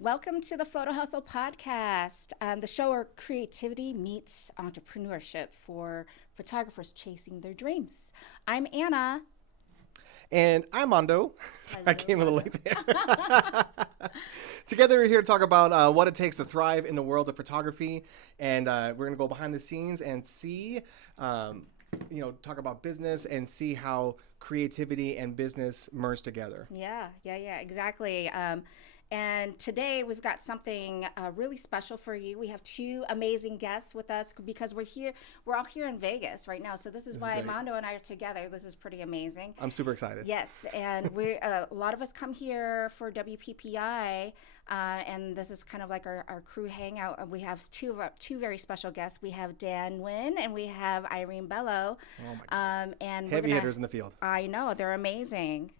Welcome to the Photo Hustle Podcast, the show where creativity meets entrepreneurship for photographers chasing their dreams. I'm Anna. And I'm Mondo. I came a little late there. Together we're here to talk about what it takes to thrive in the world of photography. And we're going to go behind the scenes and see, talk about business and see how creativity and business merge together. Yeah, exactly. And today we've got something really special for you. We have two amazing guests with us because we're all here in Vegas right now. So this is why Mondo and I are together. This is pretty amazing. I'm super excited. Yes, and we a lot of us come here for WPPI, and this is kind of like our crew hangout. We have two very special guests. We have Nguyen and we have Irene Bello. Oh my goodness. And heavy hitters in the field. I know, they're amazing.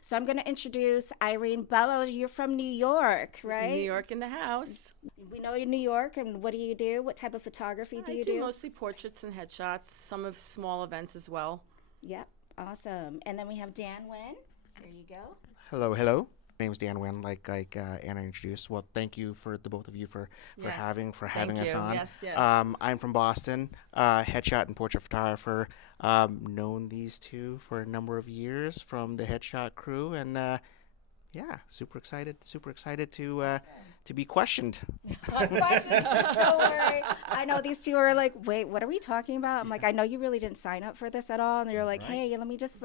So I'm going to introduce Irene Bello. You're from New York, right? New York in the house. We know you're in New York, and what do you do? What type of photography do you do? I do mostly portraits and headshots, some of small events as well. Yep, awesome. And then we have Nguyen. There you go. Hello. My name is Nguyen, like Anna introduced. Well, thank you for the both of you for having us on. Yes. I'm from Boston, headshot and portrait photographer. Known these two for a number of years from the headshot crew, and super excited to be questioned. Don't worry. I know these two are like, wait, what are we talking about? I'm like, I know you really didn't sign up for this at all, and you're like, hey, let me just.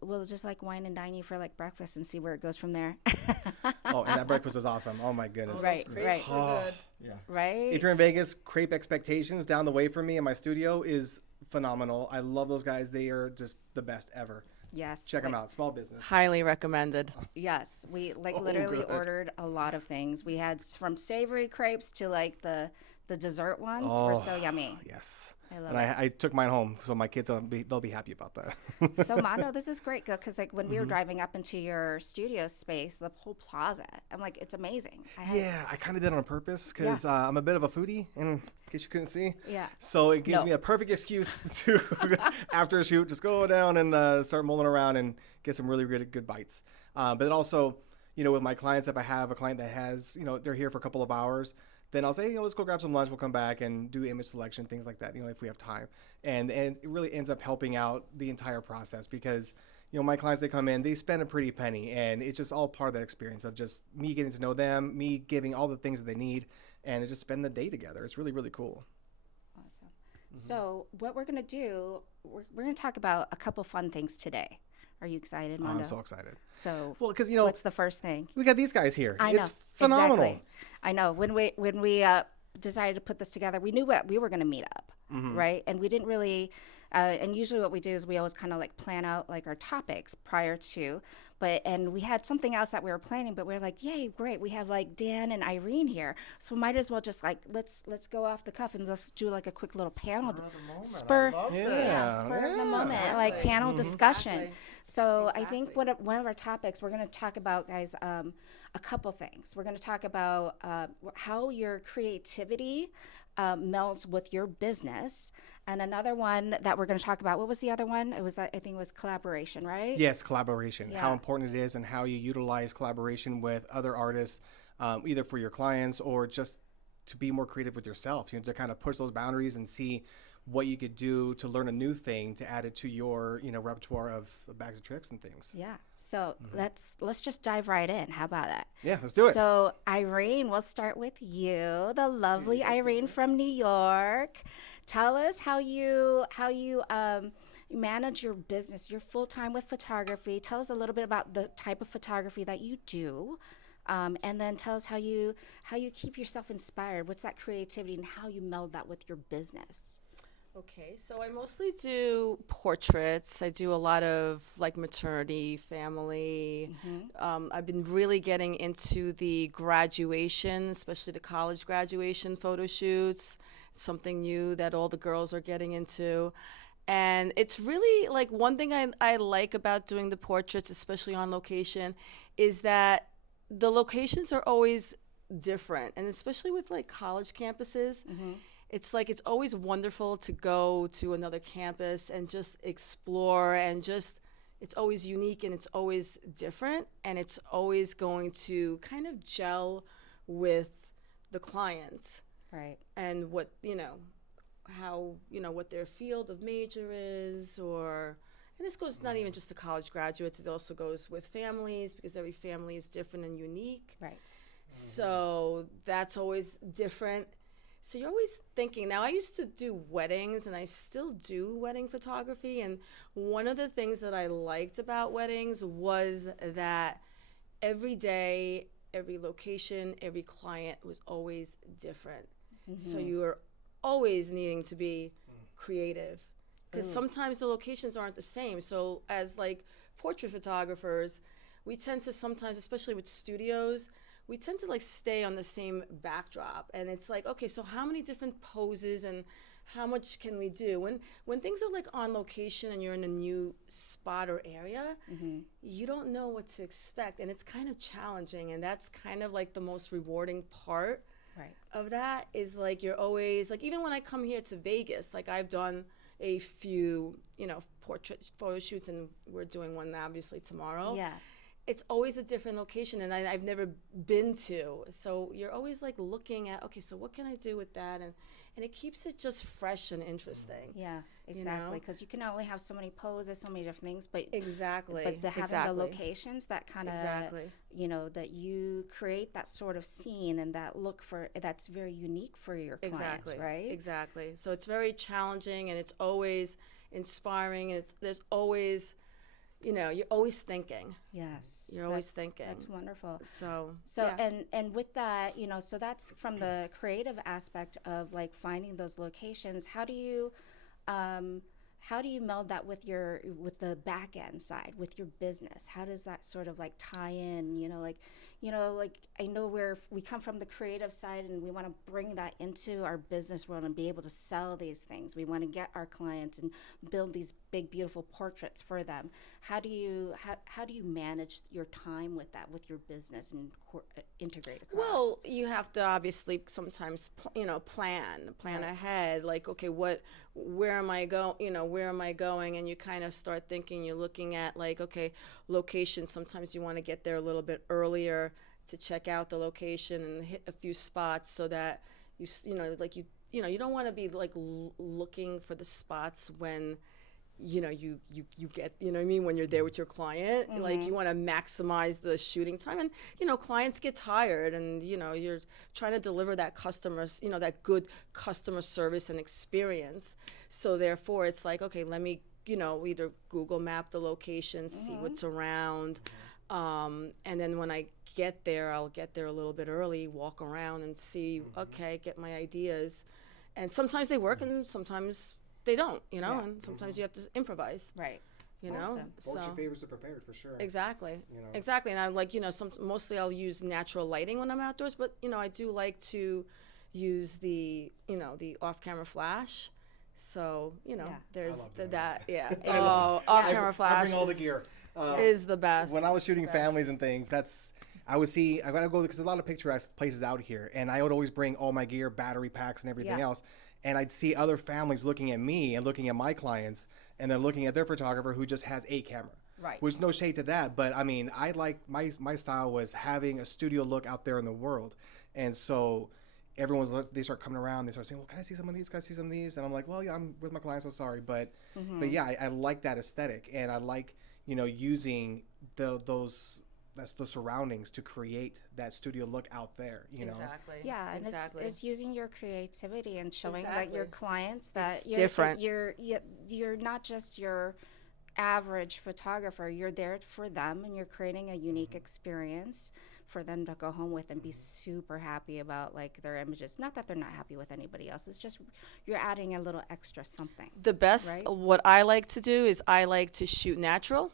We'll just like wine and dine you for like breakfast and see where it goes from there. Oh, and that breakfast is awesome. Oh my goodness. Right. Oh, yeah. Right. If you're in Vegas, Crepe Expectations down the way from me in my studio is phenomenal. I love those guys. They are just the best ever. Yes. Check them out. Small business. Highly recommended. Yes. We literally good. ordered a lot of things. We had from savory crepes to like the dessert ones were so yummy. Yes. I love and I took mine home, so my kids they'll be happy about that. So Mondo, this is great because like when we were driving up into your studio space, the whole plaza, I'm like, it's amazing. I kind of did it on purpose because I'm a bit of a foodie, in case you couldn't see. Yeah. So it gives me a perfect excuse to, after a shoot, just go down and start mulling around and get some really, really good bites. But then also, with my clients, if I have a client that has, they're here for a couple of hours, then I'll say, let's go grab some lunch. We'll come back and do image selection, things like that, if we have time. And it really ends up helping out the entire process because, my clients, they come in, they spend a pretty penny, and it's just all part of that experience of just me getting to know them, me giving all the things that they need, and just spend the day together. It's really, really cool. Awesome. So what we're going to do, we're going to talk about a couple fun things today. Are you excited, Mondo? I'm so excited. So, well, because what's the first thing? We got these guys here. I know, it's phenomenal. Exactly. I know. When we decided to put this together, we knew we were going to meet up, right? And we didn't really. And usually, what we do is we always kind of like plan out like our topics prior to. And we had something else that we were planning, but we were like, yay, great. We have like Dan and Irene here. So might as well just like, let's go off the cuff and let's do like a quick little panel. Spur of the moment, like panel discussion. Exactly. So I think one of our topics, we're going to talk about, guys, a couple things. We're going to talk about how your creativity melds with your business. And another one that we're going to talk about, what was the other one? I think it was collaboration, right? Yes, collaboration. Yeah. How important it is and how you utilize collaboration with other artists, either for your clients or just to be more creative with yourself, to kind of push those boundaries and see what you could do to learn a new thing to add it to your, repertoire of bags of tricks and things. Yeah. So let's just dive right in. How about that? Yeah, let's do it. So Irene, we'll start with you, the lovely Irene from New York. Tell us how you manage your business. You're full-time with photography. Tell us a little bit about the type of photography that you do. And then tell us how you keep yourself inspired. What's that creativity and how you meld that with your business? Okay, so I mostly do portraits. I do a lot of like maternity, family. I've been really getting into the graduation, especially the college graduation photo shoots. It's something new that all the girls are getting into. And it's really like one thing I like about doing the portraits, especially on location, is that the locations are always different. And especially with like college campuses, it's like it's always wonderful to go to another campus and just explore and just it's always unique and it's always different, and it's always going to kind of gel with the client Right. and what, how, what their field of major is, or, and this goes not even just to college graduates, it also goes with families, because every family is different and unique. Right. So that's always different. So you're always thinking. Now, I used to do weddings, and I still do wedding photography. And one of the things that I liked about weddings was that every day, every location, every client was always different. So you were always needing to be creative, because sometimes the locations aren't the same. So as like portrait photographers, we tend to sometimes, especially with studios, we tend to like stay on the same backdrop, and it's like, okay, so how many different poses and how much can we do? When things are like on location and you're in a new spot or area, you don't know what to expect, and it's kind of challenging, and that's kind of like the most rewarding part of that, is like you're always like, even when I come here to Vegas, like I've done a few, portrait photo shoots, and we're doing one obviously tomorrow. Yes. It's always a different location, and I've never been to. So you're always like looking at, okay, so what can I do with that? And it keeps it just fresh and interesting. Yeah, exactly. Because you can only have so many poses, so many different things, but Exactly. but having the locations that kind of, Exactly. that you create that sort of scene and that look that's very unique for your clients, right? Exactly. So it's very challenging, and it's always inspiring, and there's always, you're always thinking. Yes. You're always thinking. That's wonderful. So yeah. and with that, so that's from the creative aspect of like finding those locations. How do you meld that with the back end side, with your business? How does that sort of like tie in? Like I know we come from the creative side, and we want to bring that into our business world and be able to sell these things. We want to get our clients and build these big, beautiful portraits for them. How do you manage your time with that, with your business, and integrate across? Well, you have to obviously sometimes plan ahead. Like, okay, where am I going? And you kind of start thinking. You're looking at like, okay, location. Sometimes you want to get there a little bit earlier to check out the location and hit a few spots, so that you don't want to be like looking for the spots when you get, when you're there with your client. Like, you want to maximize the shooting time, and clients get tired, and you're trying to deliver that that good customer service and experience. So therefore it's like, okay, let me either Google map the location, see what's around, and then when I get there, I'll get there a little bit early, walk around and see, okay, get my ideas. And sometimes they work, and sometimes they don't, and sometimes you have to improvise. Right. Awesome. Portrait favors the prepared, for sure. Exactly. Exactly. And I'm like, mostly I'll use natural lighting when I'm outdoors, but I do like to use the off-camera flash. So, there's that. Yeah. Off-camera flash. I bring all the gear. Is the best. When I was shooting families and things, I gotta go, because there's a lot of picturesque places out here, and I would always bring all my gear, battery packs, and everything else. And I'd see other families looking at me and looking at my clients, and they're looking at their photographer who just has a camera. Right. Which, no shade to that, but I mean, I like my style was having a studio look out there in the world, and so they start coming around. They start saying, "Well, can I see some of these? Can I see some of these?" And I'm like, "Well, yeah, I'm with my clients, so sorry," but yeah, I like that aesthetic, and I like using that's the surroundings to create that studio look out there, Exactly. Yeah, and it's using your creativity and showing that your clients that it's different. You're not just your average photographer. You're there for them, and you're creating a unique experience for them to go home with and be super happy about like their images. Not that they're not happy with anybody else. It's just you're adding a little extra something. The best, right? What I like to do is I like to shoot natural.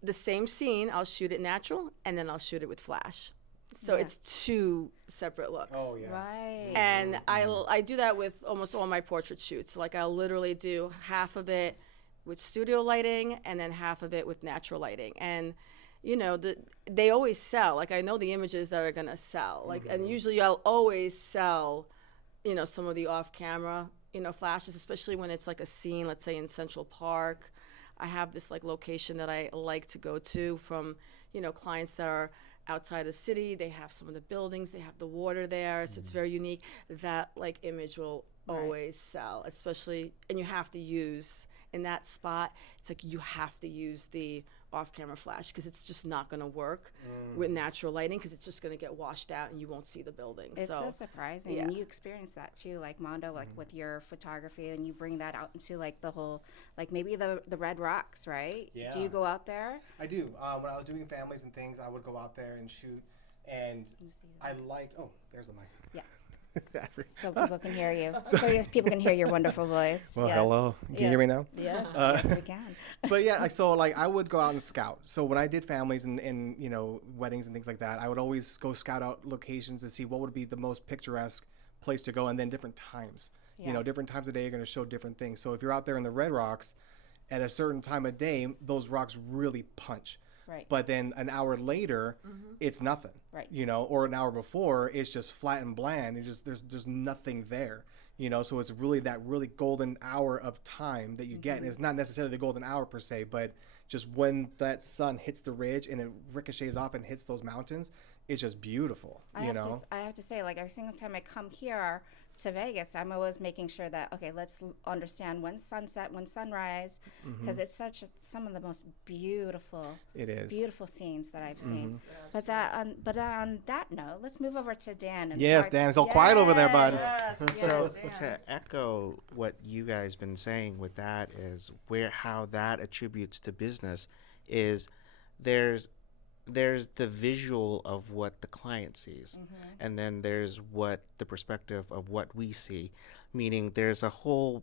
The same scene, I'll shoot it natural, and then I'll shoot it with flash. So it's two separate looks. Oh, yeah. Right. And I do that with almost all my portrait shoots. Like, I'll literally do half of it with studio lighting and then half of it with natural lighting. And, they always sell. Like, I know the images that are going to sell. Like, and usually I'll always sell, some of the off-camera, flashes, especially when it's like a scene, let's say in Central Park. I have this like location that I like to go to from, clients that are outside the city. They have some of the buildings, they have the water there, so it's very unique. That like image will always sell, especially, and you have to use in that spot. It's like you have to use the off-camera flash because it's just not going to work with natural lighting because it's just going to get washed out and you won't see the building. It's so surprising. Yeah. And you experience that too, like Mondo, like with your photography, and you bring that out into like the whole, like maybe the Red Rocks, right? Yeah. Do you go out there? I do. When I was doing families and things, I would go out there and shoot, and I liked. Oh, there's the mic. Yeah. I So people can hear you. People can hear your wonderful voice. Well, Yes. hello. Can you hear me now? Yes, yes, we can. But yeah, so like I would go out and scout. So when I did families and weddings and things like that, I would always go scout out locations to see what would be the most picturesque place to go, and then different times. Yeah. Different times of day are going to show different things. So if you're out there in the Red Rocks, at a certain time of day, those rocks really punch. Right. But then an hour later, it's nothing. Right. Or an hour before, it's just flat and bland. It's just there's nothing there. So it's really that really golden hour of time that you get, and it's not necessarily the golden hour per se, but just when that sun hits the ridge and it ricochets off and hits those mountains, it's just beautiful. I have to say, like every single time I come here to Vegas, I'm always making sure that, okay, let's understand when sunset, when sunrise, because it's some of the most beautiful scenes that I've seen. But on that note, let's move over to Dan. And Yes, start- Dan, it's all quiet over there, bud. So to echo what you guys been saying with that is how that attributes to business is there's the visual of what the client sees, and then there's what the perspective of what we see, meaning there's a whole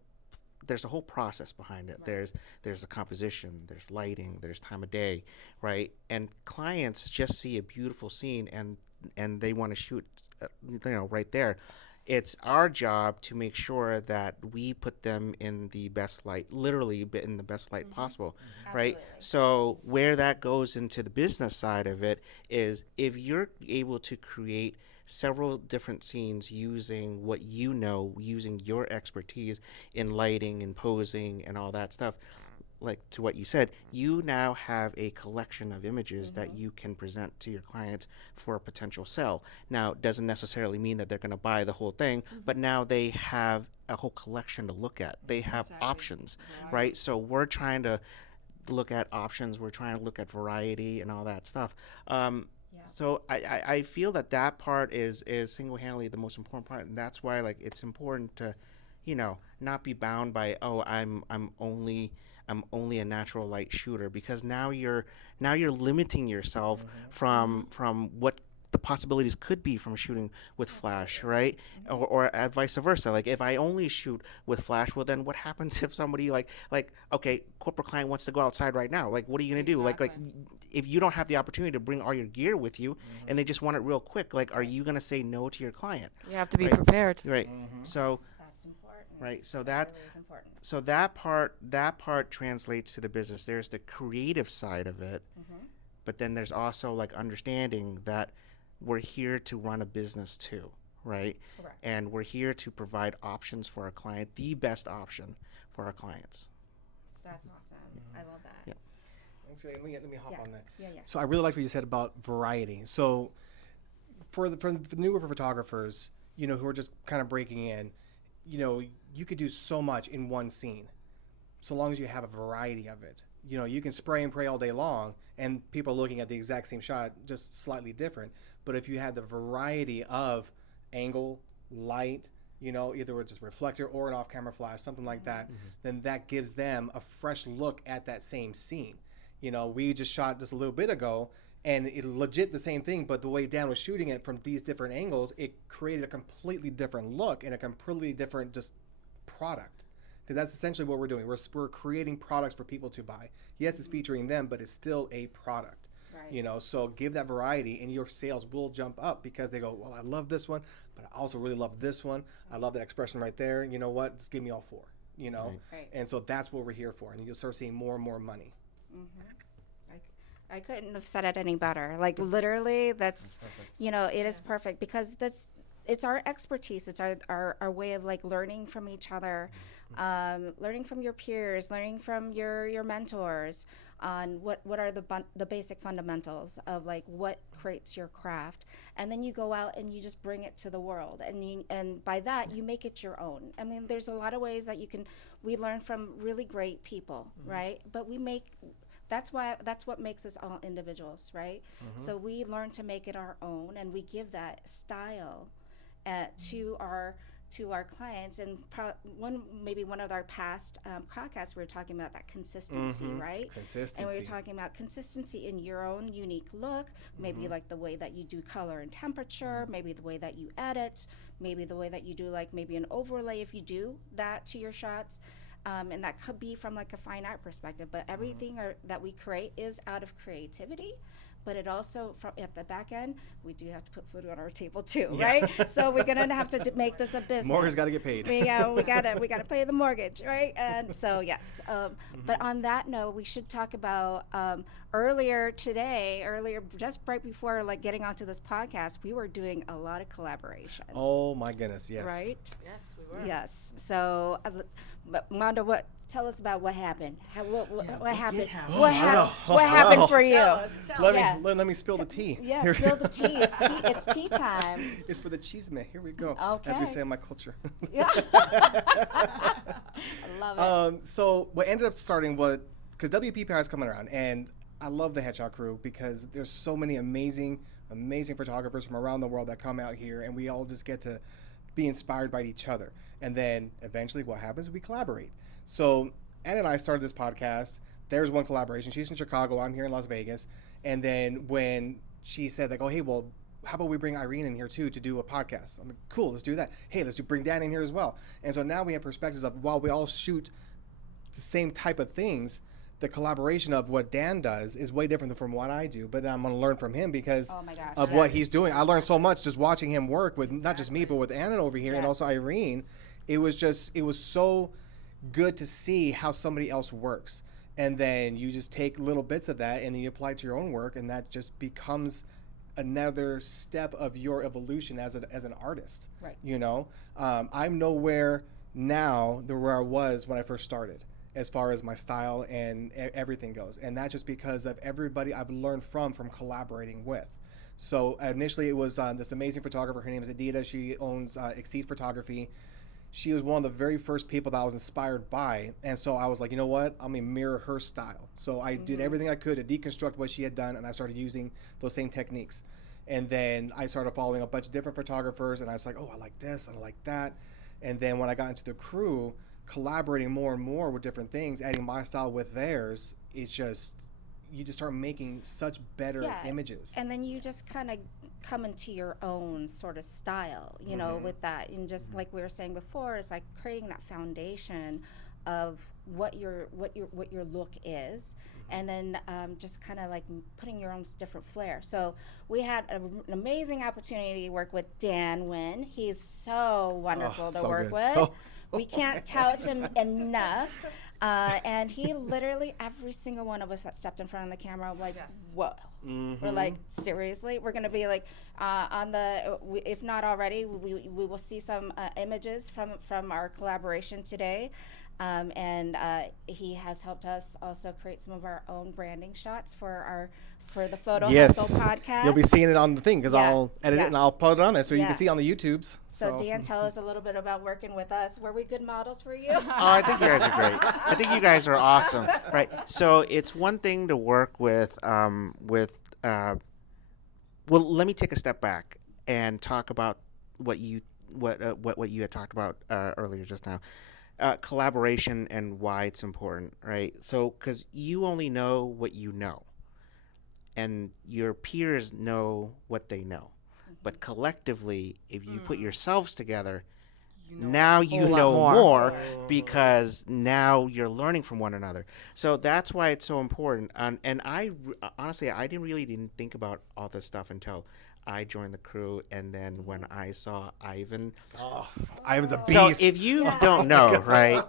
process behind it. Right. There's the composition, there's lighting, there's time of day, right? And clients just see a beautiful scene and they want to shoot right there. It's our job to make sure that we put them in the best light, literally in the best light possible, right? So where that goes into the business side of it is if you're able to create several different scenes using what using your expertise in lighting and posing and all that stuff, like to what you said, you now have a collection of images that you can present to your clients for a potential sell. Now, it doesn't necessarily mean that they're going to buy the whole thing, but now they have a whole collection to look at. They have options, right? So we're trying to look at options. We're trying to look at variety and all that stuff. So I feel that part is single-handedly the most important part, and that's why like it's important to, not be bound by I'm only a natural light shooter, because now you're limiting yourself from what the possibilities could be from shooting with flash, right? Or vice versa. Like if I only shoot with flash, well then what happens if somebody like okay, corporate client wants to go outside right now? Like what are you gonna do? Like if you don't have the opportunity to bring all your gear with you and they just want it real quick, like are you gonna say no to your client? You have to be prepared. Right. So That's important. right. So That really is important. so that part translates to the business. There's the creative side of it, but then there's also like understanding that we're here to run a business too, right? Correct. And we're here to provide options for our client, the best option for our clients. That's awesome. I love that. Yeah. Actually, let me hop on that. Yeah. So I really like what you said about variety. So for the newer photographers, who are just kind of breaking in, you could do so much in one scene, so long as you have a variety of it. You can spray and pray all day long, and people are looking at the exact same shot, just slightly different. But if you had the variety of angle, light, either with just reflector or an off-camera flash, something like that, then that gives them a fresh look at that same scene. We just shot just a little bit ago, and it legit the same thing, but the way Dan was shooting it from these different angles, it created a completely different look and a completely different just product. Because that's essentially what we're doing. We're creating products for people to buy. Yes, it's featuring them, but it's still a product. Right. So give that variety, and your sales will jump up because they go, well, I love this one, but I also really love this one. I love that expression right there. You know what? Just give me all four. Right. And so that's what we're here for, and you'll start seeing more and more money. I couldn't have said it any better. Like literally, that's it is perfect, because it's our expertise. It's our way of like learning from each other, learning from your peers, learning from your mentors on what are the basic fundamentals of like what creates your craft, and then you go out and you just bring it to the world, and by that you make it your own. I mean, there's a lot of ways that we learn from really great people, right? But that's what makes us all individuals, right? So we learn to make it our own, and we give that style to our clients. And one of our past podcasts, we were talking about that consistency, right? Consistency. And we were talking about consistency in your own unique look, maybe like the way that you do color and temperature, maybe the way that you edit, maybe the way that you do like maybe an overlay if you do that to your shots. And that could be from like a fine art perspective, but everything that we create is out of creativity. But it also, at the back end, we do have to put food on our table too, right? So we're gonna have to make this a business. Mortgage got to get paid. we gotta pay the mortgage, right? And so yes. But on that note, we should talk about earlier just right before like getting onto this podcast, we were doing a lot of collaboration. Oh my goodness, yes. Right? Yes, we were. Yes. So, but Mondo, tell us about what happened. What happened? What happened for you? Let me spill the tea. Yeah, spill the tea. It's tea time. It's for the cheeseman. Here we go. Okay. As we say in my culture. Yeah. I love it. So what ended up starting because WPPI is coming around, and I love the Headshot Crew because there's so many amazing photographers from around the world that come out here, and we all just get to be inspired by each other. And then eventually what happens, we collaborate. So Anna and I started this podcast. There's one collaboration. She's in Chicago. I'm here in Las Vegas. And then when she said like, oh, hey, well, how about we bring Irene in here too to do a podcast? I'm like, cool, let's do that. Hey, bring Dan in here as well. And so now we have perspectives of, while we all shoot the same type of things, the collaboration of what Dan does is way different from what I do. But then I'm going to learn from him because of what he's doing. I learned so much just watching him work with not just me, but with Anna over here and also Irene. It was so good to see how somebody else works. And then you just take little bits of that and then you apply it to your own work, and that just becomes another step of your evolution as an artist. Right. You know, I'm nowhere now where I was when I first started, as far as my style and everything goes. And that's just because of everybody I've learned from collaborating with. So initially it was this amazing photographer. Her name is Adita. She owns Exceed Photography. She was one of the very first people that I was inspired by. And so I was like, you know what? I'm going to mirror her style. So I did everything I could to deconstruct what she had done, and I started using those same techniques. And then I started following a bunch of different photographers, and I was like, oh, I like this, I like that. And then when I got into the crew, collaborating more and more with different things, adding my style with theirs, it's just, you just start making such better images. And then you just kind of come into your own sort of style, you know, with that. And just like we were saying before, it's like creating that foundation of what your look is, and then just kind of like putting your own different flair. So we had an amazing opportunity to work with Dan Nguyen. He's so wonderful to work with. We can't tout him enough. And he literally, every single one of us that stepped in front of the camera, like, whoa. We're like, seriously? We're going to be like, if not already, we will see some images from our collaboration today. And he has helped us also create some of our own branding shots for the Photo Hustle podcast. You'll be seeing it on the thing because I'll edit it and I'll put it on there so you can see on the YouTubes. So Dan, tell us a little bit about working with us. Were we good models for you? Oh, I think you guys are great. I think you guys are awesome. Right. So it's one thing to work with well, let me take a step back and talk about what you had talked about earlier just now. Collaboration and why it's important, right? So, because you only know what you know, and your peers know what they know. But collectively, if you put yourselves together, now you know more because now you're learning from one another. So that's why it's so important. And I honestly, I didn't think about all this stuff until I joined the crew, and then when I saw Ivan. Oh, Ivan's a beast. So if you don't know, right,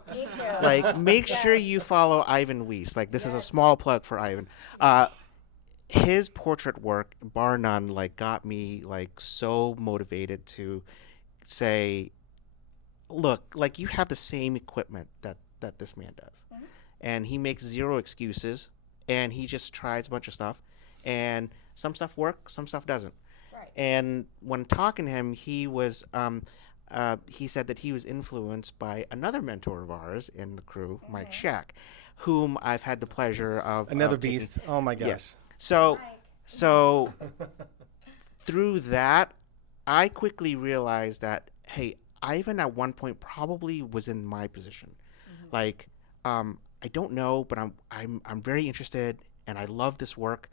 like make sure you follow Ivan Weiss. Like this is a small plug for Ivan. his portrait work, bar none, like got me like so motivated to say, look, like you have the same equipment that this man does, and he makes zero excuses, and he just tries a bunch of stuff, and some stuff works, some stuff doesn't. Right. And when talking to him, he said that he was influenced by another mentor of ours in the crew, Mike Shack, whom I've had the pleasure of Another taking- beast. Oh my gosh. Yes. So through that, I quickly realized that, hey, Ivan at one point probably was in my position. Like, I don't know, but I'm very interested, and I love this work.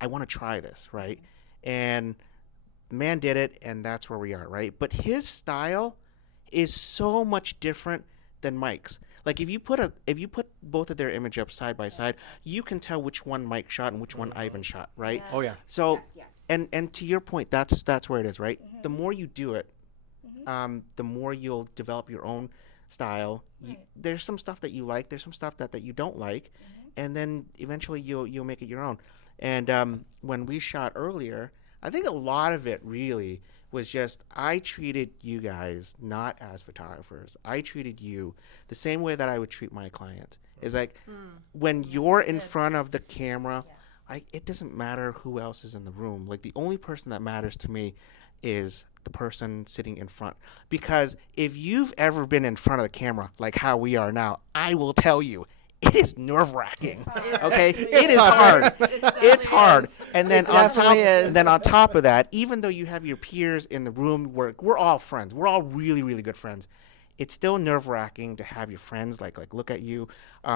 I want to try this, right? And the man did it, and that's where we are, right? But his style is so much different than Mike's. Like if you put both of their image up side by side, you can tell which one Mike shot and which one Ivan shot, right? Oh yeah. So Yes. and to your point, that's where it is, right? The more you do it, the more you'll develop your own style. There's some stuff that you like, there's some stuff that you don't like, and then eventually you'll make it your own. And when we shot earlier, I think a lot of it really was just I treated you guys not as photographers. I treated you the same way that I would treat my clients. It's like when you're in front of the camera, it doesn't matter who else is in the room. Like the only person that matters to me is the person sitting in front. Because if you've ever been in front of the camera like how we are now, I will tell you, it is nerve-wracking. Okay, it is hard. It's hard. And then on top of that, even though you have your peers in the room, we're all friends. We're all really, really good friends. It's still nerve-wracking to have your friends like look at you,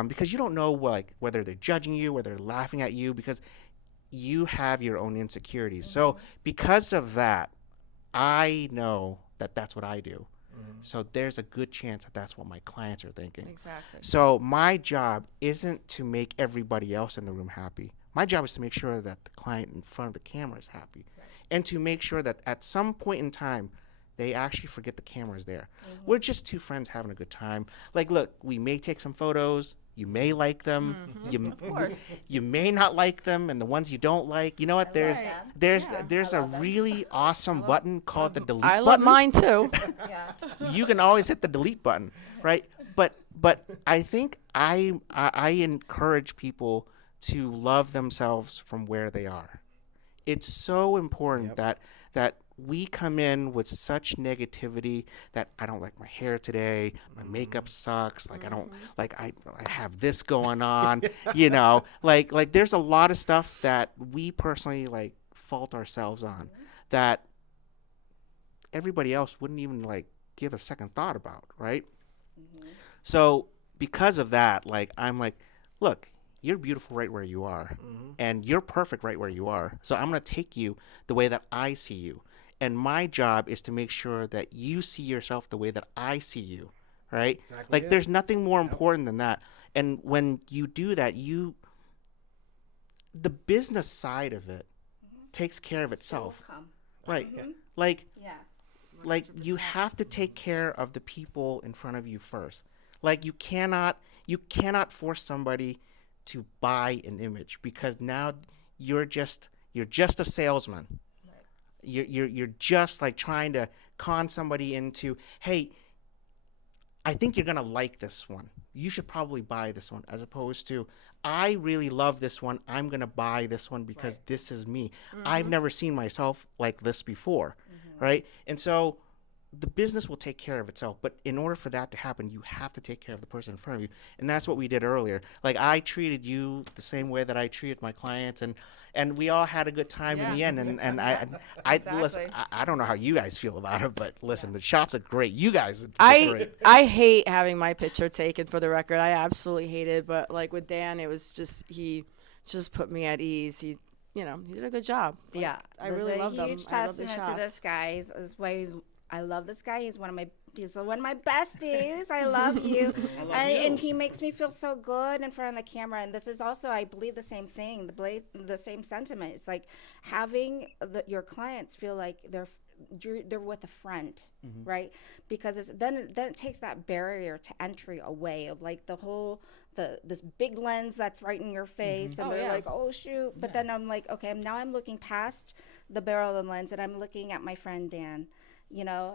because you don't know like whether they're judging you, whether they're laughing at you, because you have your own insecurities. So because of that, I know that that's what I do. So there's a good chance that that's what my clients are thinking. Exactly. So my job isn't to make everybody else in the room happy. My job is to make sure that the client in front of the camera is happy, and to make sure that at some point in time, they actually forget the camera is there. We're just two friends having a good time. Like, look, we may take some photos. You may like them. Of course. You may not like them, and the ones you don't like, you know what? There's a really awesome button called the delete button. I love mine too. You can always hit the delete button, right? But I think I encourage people to love themselves from where they are. It's so important that we come in with such negativity that I don't like my hair today, my makeup sucks, like I don't like I have this going on, you know, like there's a lot of stuff that we personally like fault ourselves on that everybody else wouldn't even like give a second thought about, right? So because of that, like I'm like, look, you're beautiful right where you are, and you're perfect right where you are. So I'm going to take you the way that I see you. And my job is to make sure that you see yourself the way that I see you, right? Exactly Like it. there's nothing more important than that. And when you do that, the business side of it takes care of itself, right? Like you have to take care of the people in front of you first. Like you cannot force somebody to buy an image, because now you're just a salesman. You're just like trying to con somebody into, hey, I think you're gonna like this one. You should probably buy this one, as opposed to, I really love this one. I'm gonna buy this one because this is me. I've never seen myself like this before, right? And so the business will take care of itself. But in order for that to happen, you have to take care of the person in front of you. And that's what we did earlier. Like I treated you the same way that I treated my clients, and we all had a good time in the end. And I listen, I don't know how you guys feel about it, but listen, the shots are great. You guys are great. I hate having my picture taken, for the record. I absolutely hate it. But like with Dan, it was just, he just put me at ease. He did a good job. Like, I really love them. Huge I love the testament to this shots. guy. Is why I love this guy. He's one of my besties. I love you. And he makes me feel so good in front of the camera. And this is also, I believe, the same thing, the same sentiment. It's like having your clients feel like they're with a friend, right? Because then it takes that barrier to entry away of like this big lens that's right in your face, and they're like, oh shoot. But then I'm like, okay, now I'm looking past the barrel of the lens, and I'm looking at my friend Dan,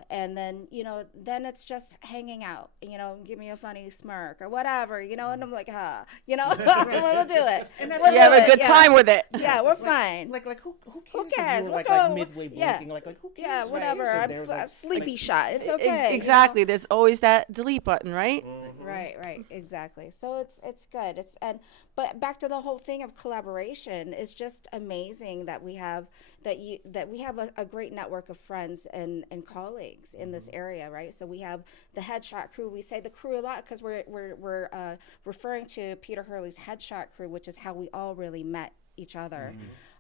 and then, then it's just hanging out, give me a funny smirk or whatever, and I'm like, we'll do it. You have a good time with it. Yeah, we're fine. Like who Who cares? cares? If We'll you're go- like midway yeah. blinking, like who cares? Yeah, right? whatever. So I'm there's, a like, sleepy shot. It's okay. Exactly. There's always that delete button, right? Right, exactly. So it's good. But back to the whole thing of collaboration, it's just amazing that we have a great network of friends and colleagues in this area, right? So we have the headshot crew. We say the crew a lot because we're referring to Peter Hurley's headshot crew, which is how we all really met each other.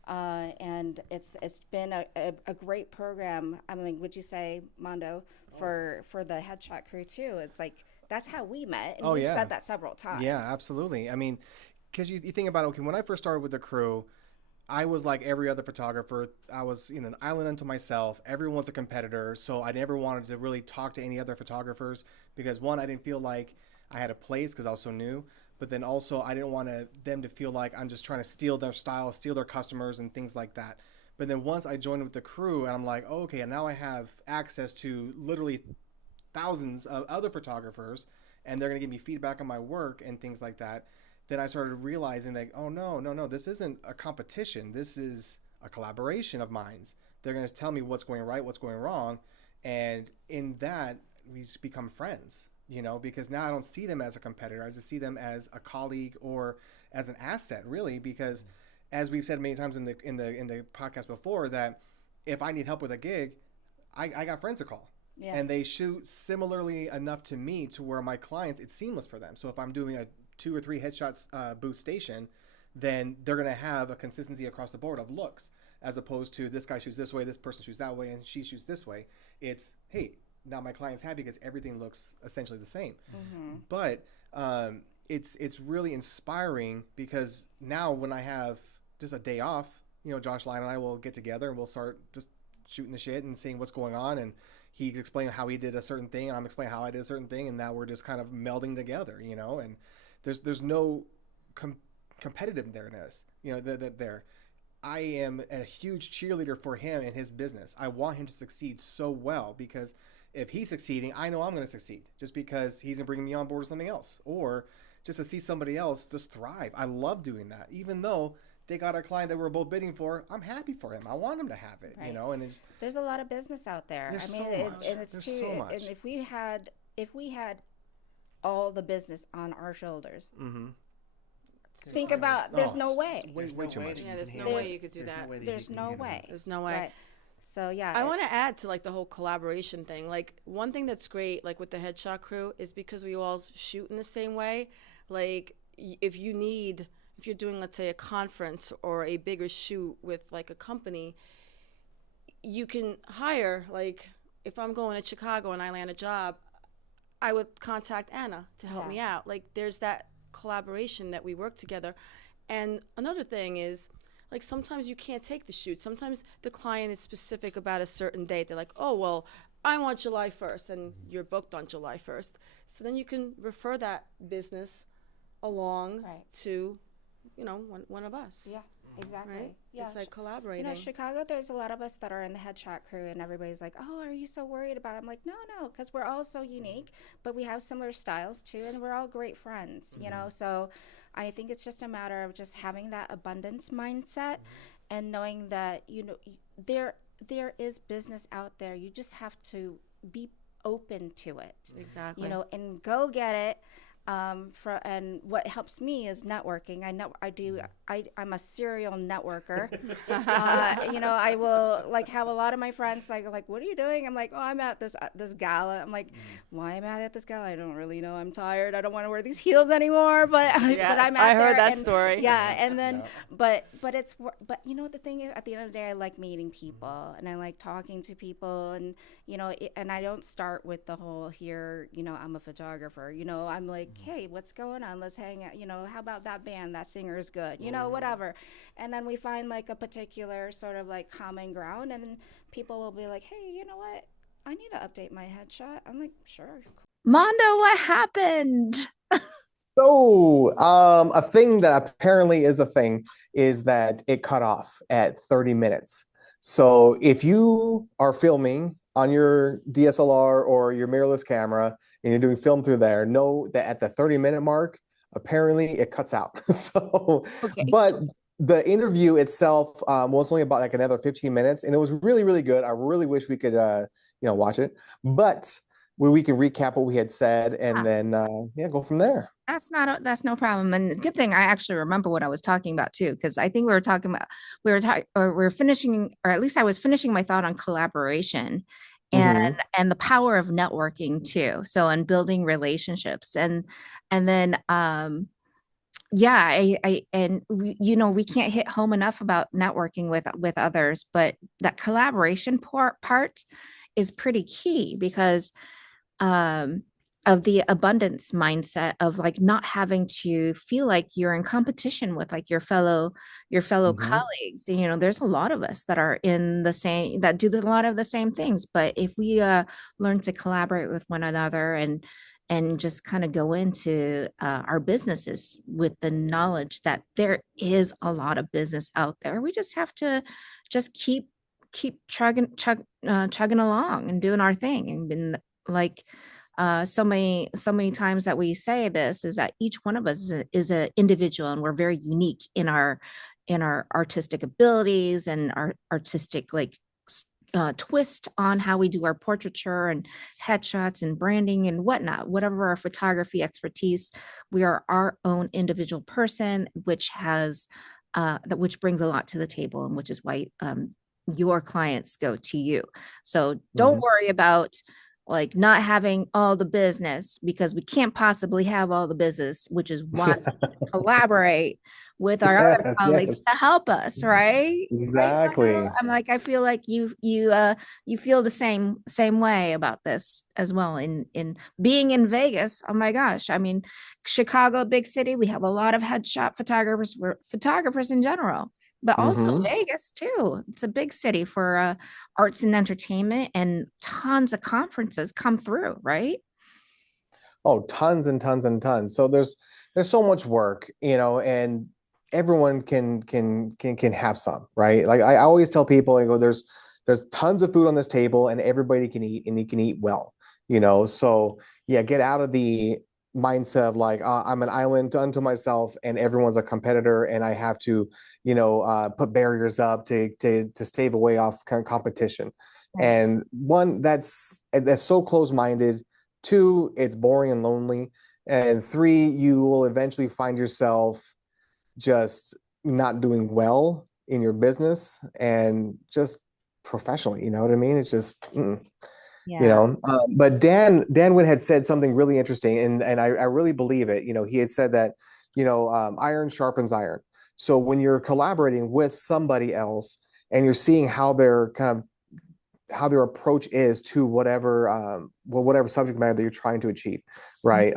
And it's been a great program. I mean, would you say, Mondo, for the headshot crew too? It's like that's how we met, and we've said that several times. Yeah, absolutely. I mean, because you think about, okay, when I first started with the crew, I was like every other photographer. I was in an island unto myself. Everyone's a competitor, so I never wanted to really talk to any other photographers because, one, I didn't feel like I had a place because I was so new. But then also, I didn't want them to feel like I'm just trying to steal their style, steal their customers, and things like that. But then once I joined with the crew, and I'm like, oh, okay, and now I have access to literally thousands of other photographers, and they're going to give me feedback on my work and things like that. Then I started realizing that, oh, no, this isn't a competition. This is a collaboration of minds. They're going to tell me what's going right, what's going wrong. And in that, we just become friends, because now I don't see them as a competitor. I just see them as a colleague or as an asset, really, because as we've said many times in the podcast before, that if I need help with a gig, I got friends to call. Yeah. And they shoot similarly enough to me to where my clients, it's seamless for them. So if I'm doing a 2 or 3 headshots booth station, then they're going to have a consistency across the board of looks, as opposed to this guy shoots this way, this person shoots that way, and she shoots this way. It's, hey, now my client's happy because everything looks essentially the same. But it's really inspiring because now when I have just a day off, Josh Lyon and I will get together and we'll start just shooting the shit and seeing what's going on, and he's explaining how he did a certain thing and I'm explaining how I did a certain thing, and now we're just kind of melding together, and there's no competitiveness, there. I am a huge cheerleader for him and his business. I want him to succeed so well, because if he's succeeding, I know I'm going to succeed just because he's bringing me on board with something else, or just to see somebody else just thrive. I love doing that. Even though they got a client that we're both bidding for, I'm happy for him. I want him to have it, right. And there's a lot of business out there. There's so much. And it's there's so much. And if we had all the business on our shoulders, think about, there's no way. Way too much. Yeah, there's no way you could do that. There's no way. There's no way. Right. So yeah, I want to add to like the whole collaboration thing. Like one thing that's great, like with the headshot crew, is because we all shoot in the same way. Like if you're doing, let's say, a conference or a bigger shoot with like a company, you can hire, like if I'm going to Chicago and I land a job, I would contact Anna to help me out. Like there's that collaboration that we work together. And another thing is, like sometimes you can't take the shoot. Sometimes the client is specific about a certain date. They're like, oh, well, I want July 1st, and you're booked on July 1st. So then you can refer that business along to, one of us. Yeah, exactly. Right? Yeah. It's like collaborating. Chicago, there's a lot of us that are in the headshot crew, and everybody's like, oh, are you so worried about it? I'm like, no, because we're all so unique, but we have similar styles too, and we're all great friends, So I think it's just a matter of just having that abundance mindset and knowing that, there is business out there. You just have to be open to it. Exactly. And go get it. And what helps me is networking. I'm a serial networker. I will have a lot of my friends like, what are you doing? I'm like, oh, I'm at this gala. I'm like, why am I at this gala? I don't really know. I'm tired. I don't want to wear these heels anymore. But but I'm at I heard that and, story. Yeah, and then but the thing is, at the end of the day, I like meeting people and I like talking to people, and and I don't start with the whole here. I'm a photographer. I'm like, hey, what's going on? Let's hang out. How about that band? That singer is good. Whatever. And then we find like a particular sort of like common ground, and then people will be like, hey, you know what? I need to update my headshot. I'm like, sure. Mondo, what happened? So, a thing that apparently is a thing is that it cut off at 30 minutes. So, if you are filming on your DSLR or your mirrorless camera and you're doing film through there, know that at the 30-minute mark, apparently it cuts out. So, Okay. but the interview itself was only about like another 15 minutes, and it was really, really good. I really wish we could, watch it, but where we can recap what we had said and then, go from there. That's no problem. And good thing I actually remember what I was talking about too, because I think we were finishing, or at least I was finishing my thought on collaboration and the power of networking too. So, and building relationships and then yeah, we can't hit home enough about networking with others, but that collaboration part is pretty key because of the abundance mindset of like not having to feel like you're in competition with like your fellow colleagues. There's a lot of us that are in the same, that do a lot of the same things, but if we learn to collaborate with one another and just kind of go into our businesses with the knowledge that there is a lot of business out there, we just have to just keep chugging along and doing our thing. And been like so many times that we say this is that each one of us is an individual, and we're very unique in our artistic abilities and our artistic like twist on how we do our portraiture and headshots and branding and whatnot. Whatever our photography expertise, we are our own individual person, which has which brings a lot to the table, and which is why your clients go to you. So don't worry about like not having all the business, because we can't possibly have all the business, which is why we collaborate with our other colleagues to help us, right? Exactly. Right? I'm like, I feel like you feel the same way about this as well. In being in Vegas, oh my gosh, I mean, Chicago, big city, we have a lot of headshot photographers. We're photographers in general, but also Vegas too. It's a big city for arts and entertainment, and tons of conferences come through, right? Oh, tons and tons and tons. So there's so much work, and everyone can have some, right? Like I always tell people, I go, there's tons of food on this table, and everybody can eat, and you can eat well, So yeah, get out of the mindset of like, I'm an island unto myself, and everyone's a competitor, and I have to, put barriers up to stave away off kind of competition. Right. And one, that's so close-minded. Two, it's boring and lonely. And three, you will eventually find yourself just not doing well in your business and just professionally. You know what I mean? It's just, Yeah. But Dan Nguyen had said something really interesting, and I really believe it. He had said that, iron sharpens iron. So when you're collaborating with somebody else and you're seeing how their approach is to whatever subject matter that you're trying to achieve, right?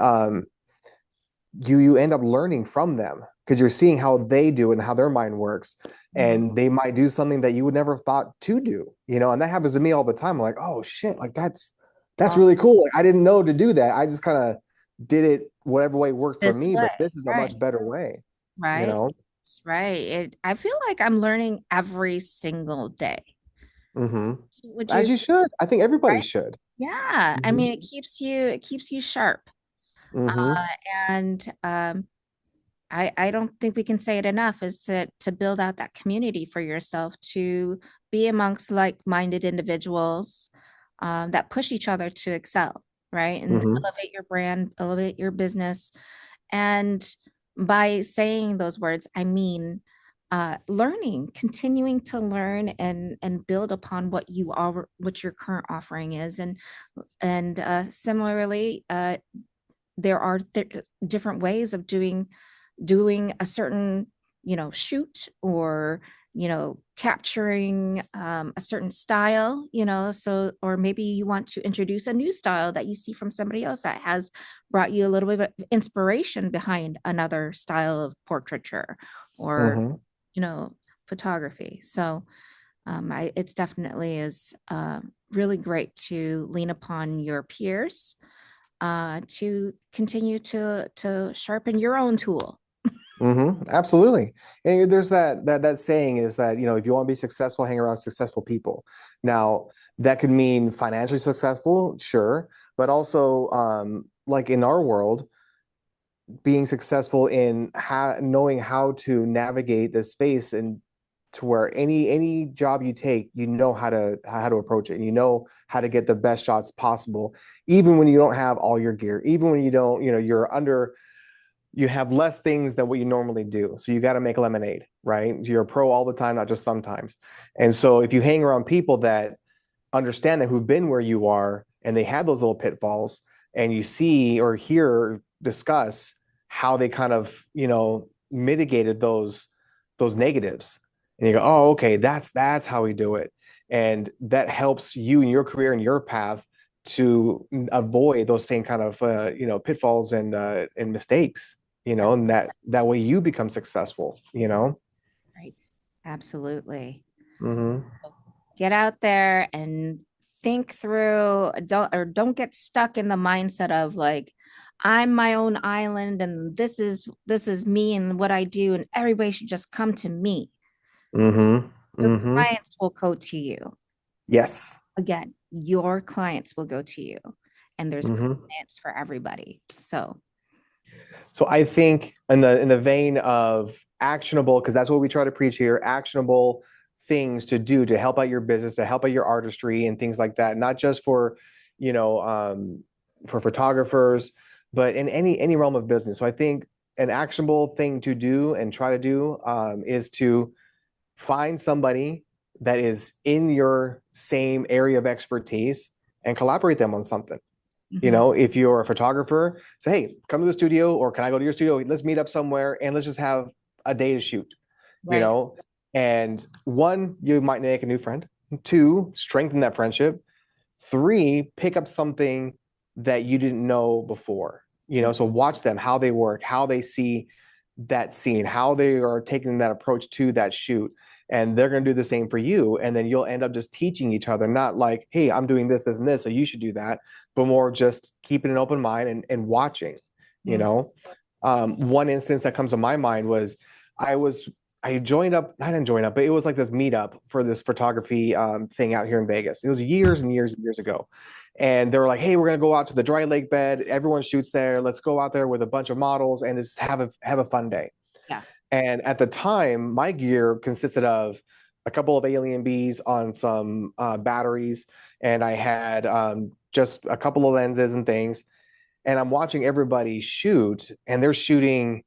You end up learning from them because you're seeing how they do and how their mind works, and they might do something that you would never have thought to do, and that happens to me all the time. I'm like, oh shit, like that's really cool. Like, I didn't know to do that. I just kind of did it whatever way worked for This me, way, but this is a much better way, right? That's right. I feel like I'm learning every single day. Would As you? you should. I think everybody Right? should. Yeah. I mean, it keeps you sharp. And I don't think we can say it enough, is to build out that community for yourself, to be amongst like-minded individuals that push each other to excel, right? And elevate your brand, elevate your business. And by saying those words, I mean learning, continuing to learn and build upon what what your current offering is. And similarly, there are different ways of doing a certain shoot, or capturing a certain style, so, or maybe you want to introduce a new style that you see from somebody else that has brought you a little bit of inspiration behind another style of portraiture or, Mm-hmm. photography. So it's definitely is really great to lean upon your peers to continue to sharpen your own tool. Mm-hmm. Absolutely. And there's that saying is that, if you want to be successful, hang around successful people. Now, that could mean financially successful, sure, but also like in our world, being successful in knowing how to navigate the space and to where any job you take, how to approach it, and how to get the best shots possible, even when you don't have all your gear, even when you don't, you have less things than what you normally do. So you got to make lemonade, right? You're a pro all the time, not just sometimes. And so if you hang around people that understand that, who've been where you are and they had those little pitfalls, and you see or hear or discuss how they kind of, mitigated those negatives, and you go, oh, okay, that's how we do it. And that helps you in your career and your path to avoid those same kind of pitfalls and mistakes, and that way you become successful. Right. Absolutely. Mm-hmm. Get out there and think through, don't get stuck in the mindset of like, I'm my own island and this is me and what I do and everybody should just come to me. Mm-hmm. Your Mm-hmm. clients will go to you. Yes. Again, your clients will go to you, and there's Mm-hmm. clients for everybody. So I think in the vein of actionable, because that's what we try to preach here, actionable things to do to help out your business, to help out your artistry and things like that, not just for, for photographers, but in any realm of business. So I think an actionable thing to do and try to do is to find somebody that is in your same area of expertise and collaborate them on something. If you're a photographer, say, hey, come to the studio, or can I go to your studio? Let's meet up somewhere and let's just have a day to shoot, right. And one, you might make a new friend. Two, strengthen that friendship. Three, pick up something that you didn't know before, so watch them, how they work, how they see that scene, how they are taking that approach to that shoot. And they're going to do the same for you. And then you'll end up just teaching each other, not like, hey, I'm doing this, this, and this, so you should do that, but more just keeping an open mind and watching, One instance that comes to my mind was I joined up, I didn't join up, but it was like this meetup for this photography thing out here in Vegas. It was years and years and years ago. And they were like, hey, we're going to go out to the dry lake bed. Everyone shoots there. Let's go out there with a bunch of models and just have a fun day. Yeah. And at the time, my gear consisted of a couple of alien bees on some batteries. And I had just a couple of lenses and things. And I'm watching everybody shoot, and they're shooting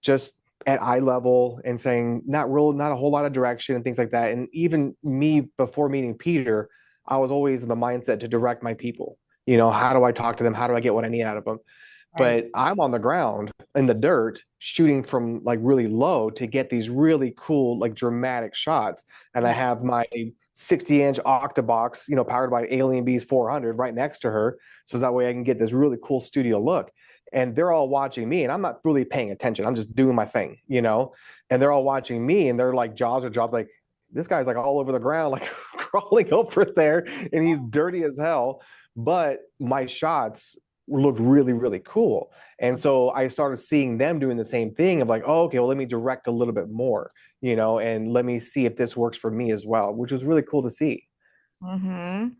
just at eye level and saying not a whole lot of direction and things like that. And even me, before meeting Peter, I was always in the mindset to direct my people. How do I talk to them? How do I get what I need out of them? Right. But I'm on the ground in the dirt shooting from like really low to get these really cool, like dramatic shots. And I have my 60-inch Octabox, powered by Alien Bees 400 right next to her. So that way I can get this really cool studio look. And they're all watching me, and I'm not really paying attention. I'm just doing my thing, and they're all watching me, and they're like jaws are dropped. Like, this guy's like all over the ground, like crawling over there, and he's dirty as hell. But my shots looked really, really cool. And so I started seeing them doing the same thing of like, oh, okay, well, let me direct a little bit more, and let me see if this works for me as well, which was really cool to see.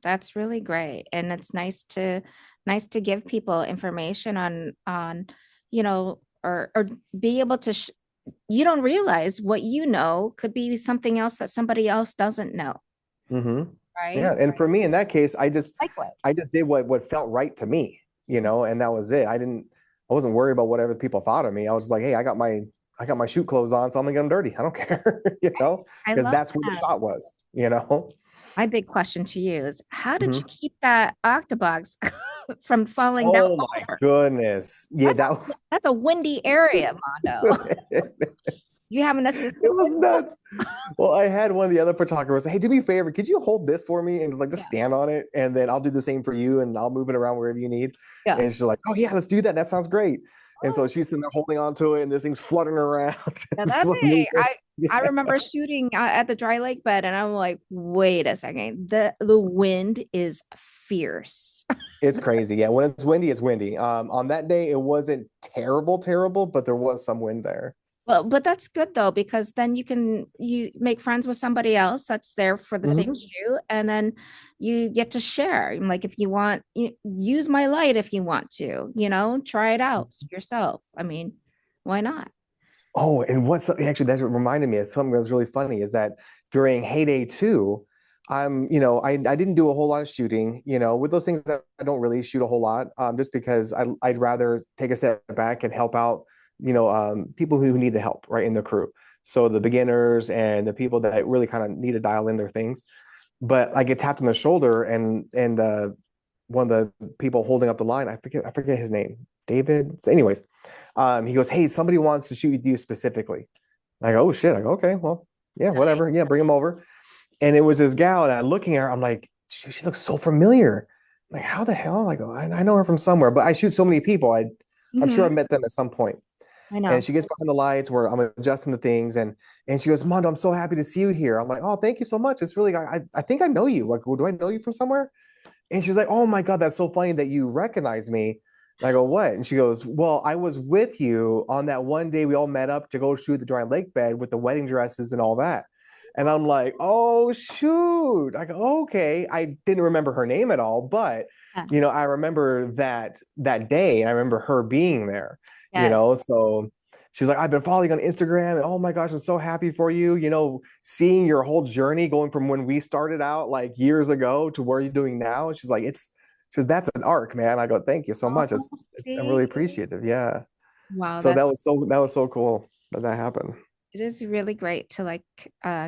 That's really great. And it's nice to give people information on, or be able to, you don't realize what could be something else that somebody else doesn't know. Mm-hmm. Right. Yeah. And for me, in that case, I just Likewise. did what felt right to me, and that was it. I wasn't worried about what other people thought of me. I was just like, hey, I got my shoot clothes on, so I'm gonna get them dirty. I don't care, I because love that's what the that. shot was, My big question to you is, how did Mhm. you keep that Octabox from falling down Oh my boulder. goodness. Yeah, that That's a windy area, Mondo. You have an it assistant? was nuts. Well, I had one of the other photographers say, "Hey, do me a favor. Could you hold this for me and just Yeah. stand on it, and then I'll do the same for you, and I'll move it around wherever you need." Yeah. And she's like, "Oh yeah, let's do that. That sounds great." And so Oh, she's sitting there holding on to it, and this thing's fluttering around. yeah, It's that's so it. moving. I Yeah. remember shooting at the dry lake bed, and I'm like, wait a second, the wind is fierce. It's crazy. Yeah, when it's windy, it's windy. On that day, it wasn't terrible, terrible, but there was some wind there. Well, but that's good though, because then you make friends with somebody else that's there for the same Mhm. shoot, and then you get to share. Like if you want, use my light if you want to, try it out yourself. I mean, why not? Oh, and what's actually that's what reminded me of something that was really funny is that during Heyday 2, I didn't do a whole lot of shooting, with those things that I don't really shoot a whole lot, just because I'd rather take a step back and help out, people who need the help, right, in the crew. So the beginners and the people that really kind of need to dial in their things. But I get tapped on the shoulder and one of the people holding up the line, I forget his name, David. So anyways, he goes, "Hey, somebody wants to shoot with you specifically." I go, "Oh shit." I go, "Okay, well, yeah, whatever. Yeah, bring him over." And it was this gal, and I'm looking at her, I'm like, she looks so familiar. I'm like, how the hell? I go, I know her from somewhere, but I shoot so many people. I'm sure I've Mhm. met them at some point. I And know. she gets behind the lights where I'm adjusting the things, and she goes, "Mondo, I'm so happy to see you here." I'm like, "Oh, thank you so much. It's really, I think I know you. Like, do I know you from somewhere?" And she's like, "Oh my God, that's so funny that you recognize me." And I go, "What?" And she goes, "Well, I was with you on that one day we all met up to go shoot the dry lake bed with the wedding dresses and all that." And I'm like, "Oh shoot." I go, "Okay." I didn't remember her name at all, but Yeah. I remember that day and I remember her being there, Yes. so she's like, "I've been following on Instagram and oh my gosh, I'm so happy for you, seeing your whole journey going from when we started out like years ago to where you're doing now." She's like, "That's an arc, man." I go, "Thank you so much. Oh, I'm really see? appreciative." Yeah. Wow, So that was so cool that happened. it is really great to like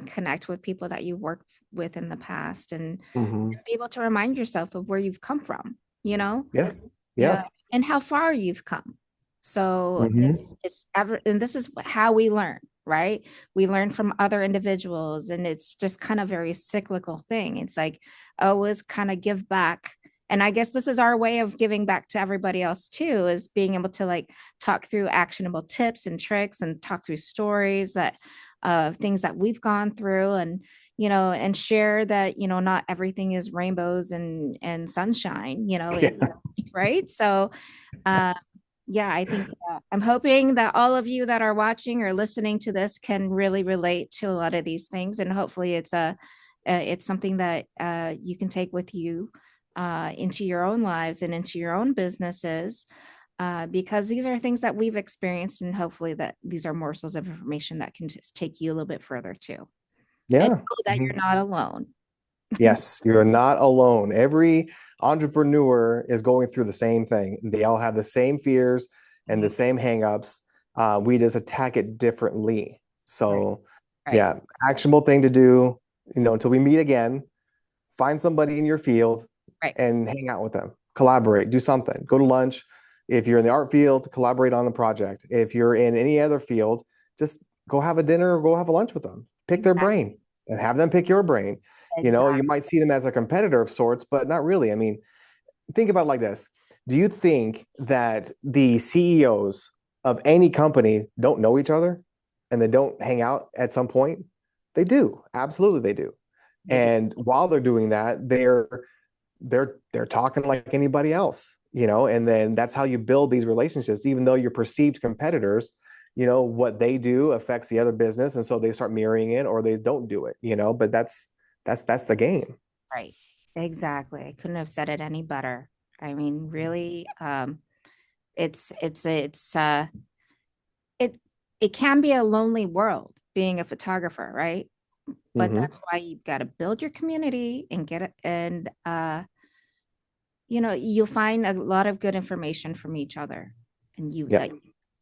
connect with people that you worked with in the past, and Hmm. be able to remind yourself of where you've come from, you know? Yeah. Yeah, Yeah. and how far you've come. So Hmm. it's ever, and this is how we learn, right? We learn from other individuals, and it's just kind of very cyclical thing. It's like always kind of give back. And I guess this is our way of giving back to everybody else too, is being able to like talk through actionable tips and tricks and talk through stories that things that we've gone through, and and share that not everything is rainbows and sunshine, Yeah. right? So uh, yeah, I think I'm hoping that all of you that are watching or listening to this can really relate to a lot of these things, and hopefully it's something that you can take with you into your own lives and into your own businesses, because these are things that we've experienced, and hopefully that these are morsels of information that can just take you a little bit further too, and Yeah. know that you're Mhm. not alone. Yes, you're not alone. Every entrepreneur is going through the same thing. They all have the same fears and the Mhm. same hangups. We just attack it differently. Right, So, right, yeah, actionable thing to do, until we meet again, find somebody in your field right. and hang out with them, collaborate, do something, go to lunch. If you're in the art field, collaborate on a project. If you're in any other field, just go have a dinner or go have a lunch with them, pick their Exactly. brain and have them pick your brain. You Exactly. might see them as a competitor of sorts, but not really. I mean, think about it like this. Do you think that the CEOs of any company don't know each other and they don't hang out at some point? They do. Absolutely they do. They do. And while they're doing that, they're talking like anybody else, and then that's how you build these relationships, even though you're perceived competitors. What they do affects the other business, and so they start mirroring it or they don't do it, but that's the game. Right. Exactly. I couldn't have said it any better. I mean, really, it's it it can be a lonely world being a photographer, right? But Hmm. that's why you've got to build your community and get it, and you'll find a lot of good information from each other, and you Yep. that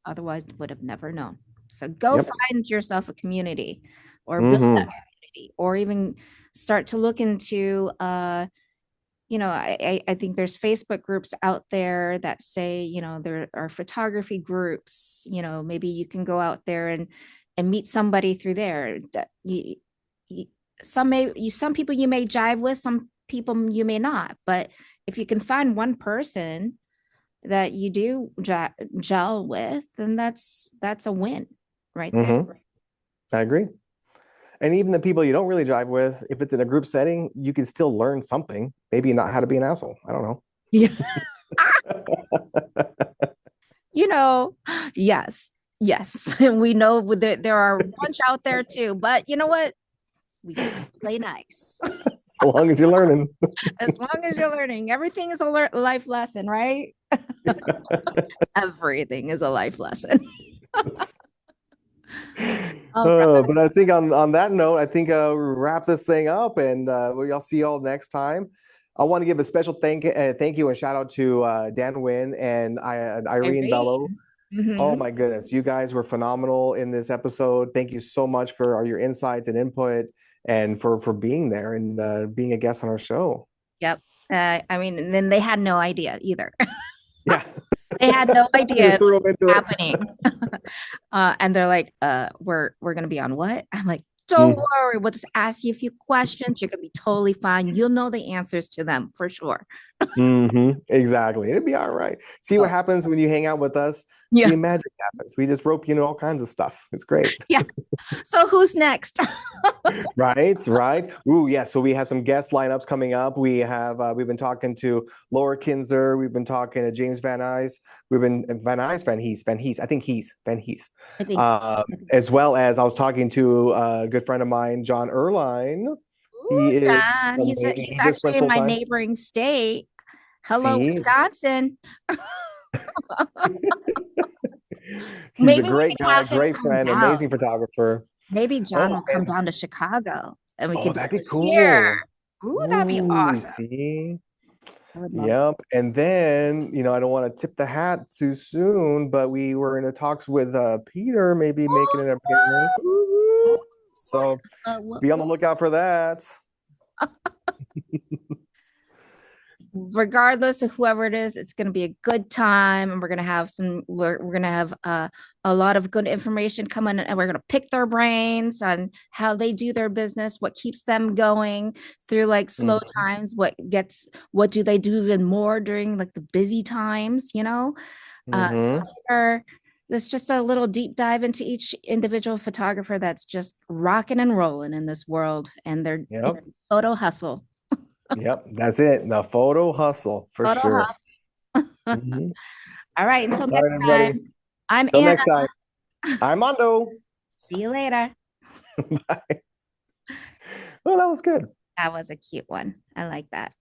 otherwise would have never known. So go Yep. find yourself a community, or build that Hmm. community, or even start to look into I think there's Facebook groups out there that say, there are photography groups, maybe you can go out there and meet somebody through there. You, some people you may jive with, some people you may not, but if you can find one person that you do gel with, then that's a win right there. Mm-hmm. I agree. And even the people you don't really jive with, if it's in a group setting, you can still learn something. Maybe not how to be an asshole. I don't know. Yeah. Yes, yes. We know that there are a bunch out there too, but you know what? We play nice. As long as you're learning. As long as you're learning, everything is a life lesson, right? Everything is a life lesson. But I think on that note, I think we'll wrap this thing up, and we'll see y'all next time. I want to give a special thank you and shout out to Dan Nguyen and Irene Bello. Mm-hmm. Oh my goodness, you guys were phenomenal in this episode. Thank you so much for all your insights and input, and for being there and being a guest on our show. Yep. And then they had no idea either. Yeah. They had no idea Just threw them into happening. And they're like, we're gonna be on what? I'm like, don't worry, we'll just ask you a few questions. You're gonna be totally fine. You'll know the answers to them for sure. Exactly. It'd be all right. See what happens when you hang out with us. Yeah. See, magic happens. We just rope you into all kinds of stuff. It's great. Yeah. So who's next? Right. Ooh, yeah. So we have some guest lineups coming up. We've been talking to Laura Kinzer. We've been talking to James Van Nuys. We've been Van Hees. I think he's Van Hees. As well as I was talking to a good friend of mine, John Erline. He is amazing. He's actually in my neighboring state. Hello, Wisconsin. He's a great guy, great friend, amazing photographer. Maybe John will come down to Chicago and we could. That'd be cool. Here. Ooh, that'd be awesome. See? Yep. And then, I don't want to tip the hat too soon, but we were in the talks with Peter, maybe making an appearance. So be on the lookout for that. Regardless of whoever it is, it's going to be a good time, and we're going to have a lot of good information coming, and we're going to pick their brains on how they do their business, what keeps them going through like slow times, what do they do even more during like the busy times, so there's just a little deep dive into each individual photographer that's just rocking and rolling in this world, and their photo hustle. Yep, that's it. The photo hustle for sure. All right, until next time. Everybody. I'm Until Anna. next time. I'm Mondo. See you later. Bye. Well, that was good. That was a cute one. I like that.